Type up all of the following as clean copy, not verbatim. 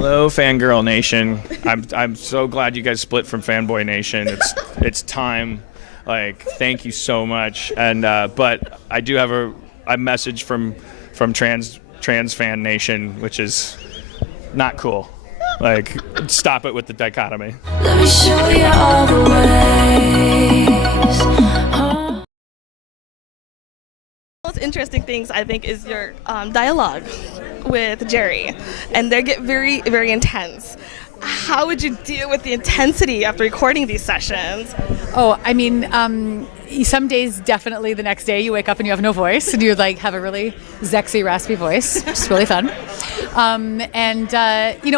Hello, Fangirl Nation. I'm so glad you guys split from Fanboy Nation. It's time. Like, thank you so much. And but I do have a message from trans fan nation, which is not cool. Like, stop it with the dichotomy. Let me show you all the ways. Most interesting things I think is your dialogue with Jerry, and they get very, very intense. How would you deal with the intensity after recording these sessions? Oh, I mean, some days definitely the next day you wake up and you have no voice and you like have a really sexy, raspy voice, which is really fun. I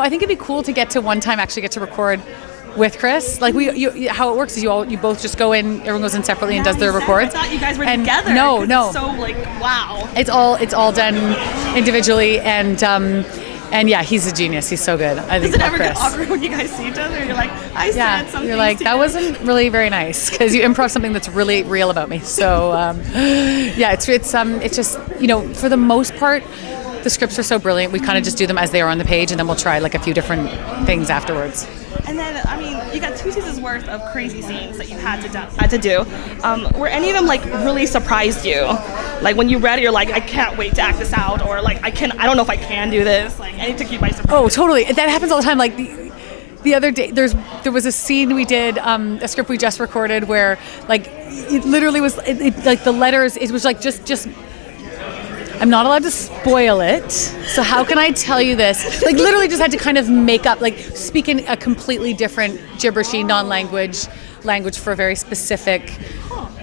think it'd be cool to get to one time actually get to record with Chris. Like how it works is you both just go in, everyone goes in separately and does their records. I thought you guys were together. No. It's so like, wow. It's all done individually and yeah, he's a genius. He's so good. I think Does it ever Chris. get awkward when you guys see each other? You're like, I said something. You're like, that wasn't really very nice because you improv something that's really real about me. So it's just, for the most part, the scripts are so brilliant. We kind of just do them as they are on the page, and then we'll try like a few different things afterwards. And then, I mean, you got 2 seasons worth of crazy scenes that you had to do. Were any of them like really surprised you? Like when you read it, you're like, I can't wait to act this out, or like I don't know if I can do this. Like, and it took you by surprise. Oh, totally. That happens all the time. Like the other day, there was a scene we did, a script we just recorded where like it literally was like the letters. It was like just. I'm not allowed to spoil it, so how can I tell you this? Like, literally just had to kind of make up, like, speak in a completely different gibberishy language for a very specific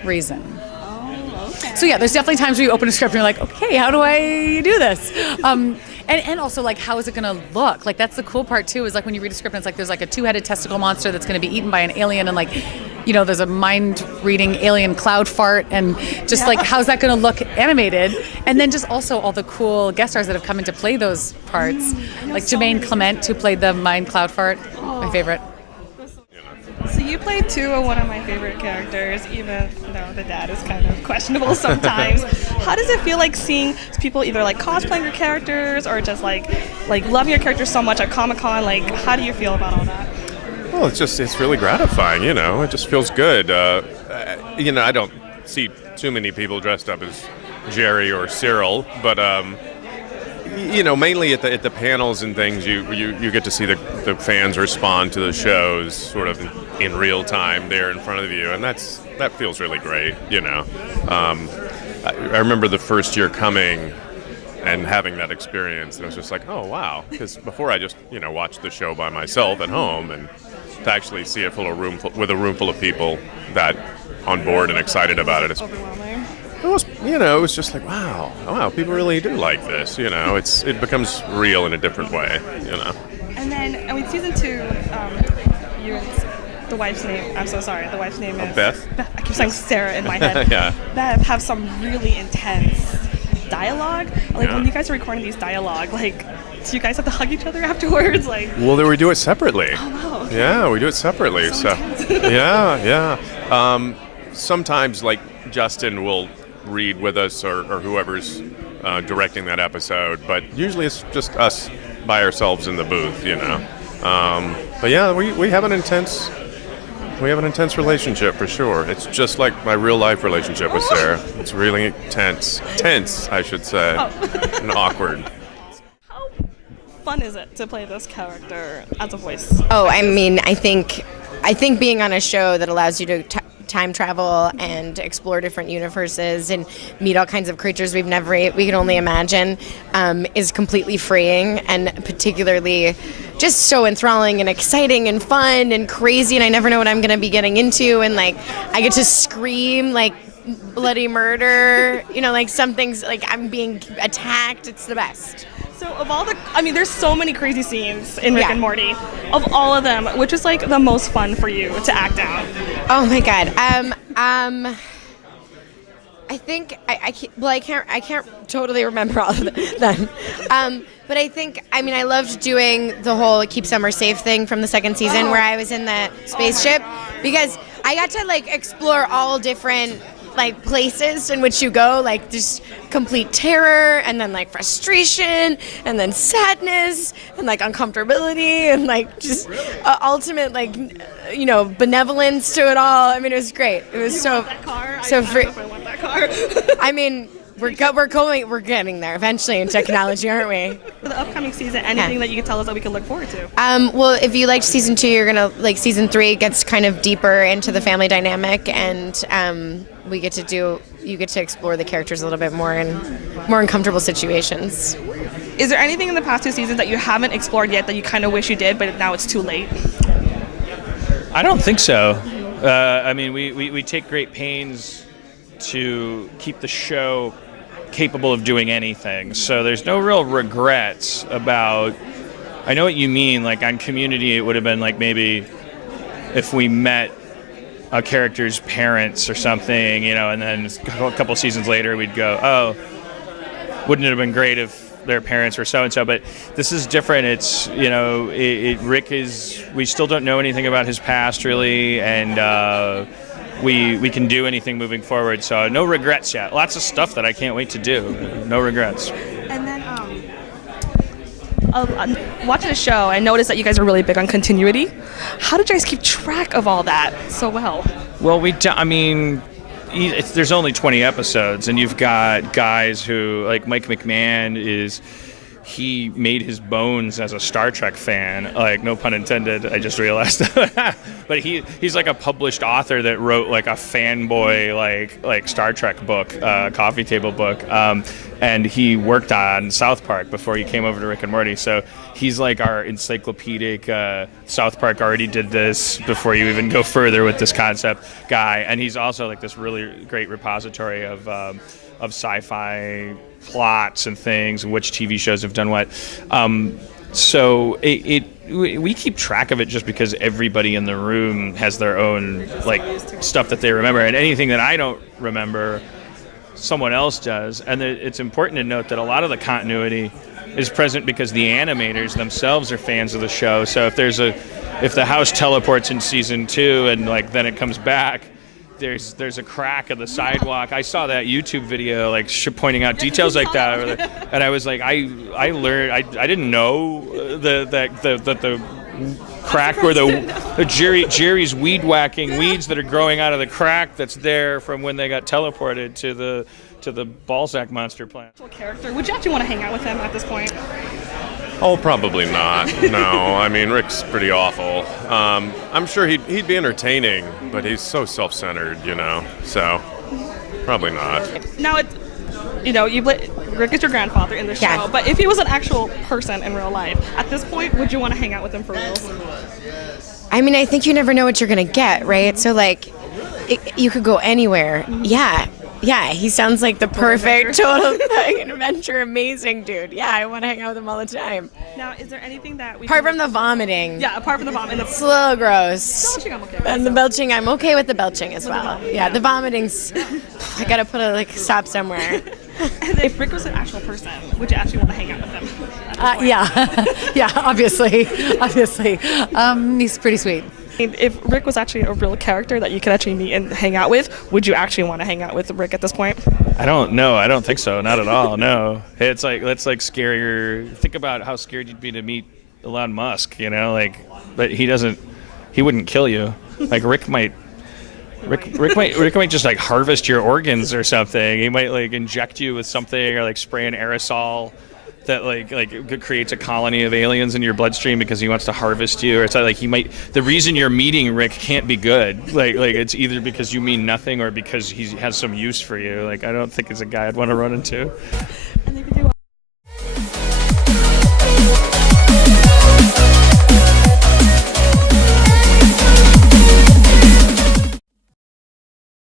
reason. Oh, okay. So yeah, there's definitely times where you open a script and you're like, okay, how do I do this? And also, like, how is it going to look? Like, that's the cool part, too, is, like, when you read a script and it's like there's, like, a 2-headed testicle monster that's going to be eaten by an alien and, like, there's a mind-reading alien cloud fart and just, like, how's that going to look animated? And then just also all the cool guest stars that have come in to play those parts. Like Jemaine, Clement, who played the mind cloud fart, my favorite. So you played one of my favorite characters, even though the dad is kind of questionable sometimes. How does it feel like seeing people either like cosplaying your characters or just like loving your characters so much at Comic-Con? Like, how do you feel about all that? Well, it's really gratifying, It just feels good. I don't see too many people dressed up as Jerry or Cyril, but mainly at the panels and things, you get to see the fans respond to the shows sort of in real time there in front of you, and that feels really great. I remember the first year coming and having that experience, and it was just like, oh wow, because before I just watched the show by myself at home, and to actually see it with a room full of people that on board and excited about it. Overwhelming. It was just like, wow, people really do like this, it becomes real in a different way, And then, season 2, you and the wife's name, I'm so sorry, the wife's name is... Beth? I keep saying Sarah in my head. Yeah. Beth have some really intense dialogue. Like, when you guys are recording these dialogue, like, do you guys have to hug each other afterwards? Like, well, we do it separately. Oh, wow. Okay. Yeah, we do it separately. So yeah. Sometimes, like, Justin will read with us or whoever's directing that episode, but usually it's just us by ourselves in the booth, But yeah, we have an intense relationship for sure. It's just like my real life relationship with Sarah. It's really tense, I should say, and awkward. How fun is it to play this character as a voice? Oh, I mean, I think being on a show that allows you to time travel and explore different universes and meet all kinds of creatures we can only imagine is completely freeing, and particularly just so enthralling and exciting and fun and crazy, and I never know what I'm going to be getting into, and like I get to scream like bloody murder, like something's like I'm being attacked. It's the best. So of all there's so many crazy scenes in Rick and Morty. Of all of them, which is like the most fun for you to act out? Oh my God. I think I can't totally remember all of them. But I think I loved doing the whole Keep Summer Safe thing from the second season where I was in the spaceship because I got to like explore all different like places in which you go, like just complete terror and then like frustration and then sadness and like uncomfortability and like just ultimate like benevolence to it all. I mean, it was great. It was so free. I want that car. I mean, we're getting there eventually in technology, aren't we? For the upcoming season, anything that you can tell us that we can look forward to? Well, if you liked season 2, you're gonna like season 3. Gets kind of deeper into the family dynamic, and you get to explore the characters a little bit more in more uncomfortable situations. Is there anything in the past 2 seasons that you haven't explored yet that you kind of wish you did, but now it's too late? I don't think so. I mean, we take great pains to keep the show capable of doing anything. So there's no real regrets about, I know what you mean, like on Community it would have been like maybe if we met a character's parents or something, and then a couple seasons later we'd go, oh, wouldn't it have been great if their parents were so-and-so, but this is different. It's, Rick we still don't know anything about his past really, and we can do anything moving forward, so no regrets yet. Lots of stuff that I can't wait to do. No regrets. And then watching the show, I noticed that you guys are really big on continuity. How did you guys keep track of all that so well? Well, there's only 20 episodes, and you've got guys who, like Mike McMahon he made his bones as a Star Trek fan, like no pun intended, I just realized. But he's like a published author that wrote like a fanboy like Star Trek book, coffee table book, and he worked on South Park before he came over to Rick and Morty. So he's like our encyclopedic South Park already did this before you even go further with this concept guy, and he's also like this really great repository of sci-fi plots and things, and which TV shows have done what. So we keep track of it just because everybody in the room has their own like stuff that they remember, and anything that I don't remember, someone else does. And it's important to note that a lot of the continuity is present because the animators themselves are fans of the show. So if the house teleports in season 2 and like then it comes back, there's a crack in the sidewalk. I saw that YouTube video like pointing out details like that, and I was like, I learned I didn't know that the crack or the Jerry's weed whacking weeds that are growing out of the crack that's there from when they got teleported to the Balzac monster plant. Character, would you actually want to hang out with him at this point? Oh, probably not. No, I mean, Rick's pretty awful. I'm sure he'd be entertaining, but he's so self-centered, so probably not. Now, Rick is your grandfather in the show, but if he was an actual person in real life, at this point, would you want to hang out with him for real? I mean, I think you never know what you're going to get, right? So, like, you could go anywhere. Yeah, he sounds like the perfect total adventure, amazing dude. Yeah, I want to hang out with him all the time. Now, is there anything that we apart from the vomiting? Yeah, apart from the vomiting. It's a little gross. Belching, I'm okay with. And the belching, I'm okay with the belching as well. Yeah, the vomiting's, I gotta put a stop somewhere. And if Rick was an actual person, would you actually want to hang out with him? Yeah, obviously. He's pretty sweet. If Rick was actually a real character that you could actually meet and hang out with, would you actually want to hang out with Rick at this point? I don't know. I don't think so. Not at all. No. It's like scarier. Think about how scared you'd be to meet Elon Musk. But he wouldn't kill you. Like Rick might just like harvest your organs or something. He might like inject you with something or like spray an aerosol that like creates a colony of aliens in your bloodstream because he wants to harvest you, or it's like the reason you're meeting Rick can't be good. Like it's either because you mean nothing or because he has some use for you. Like I don't think he's a guy I'd want to run into.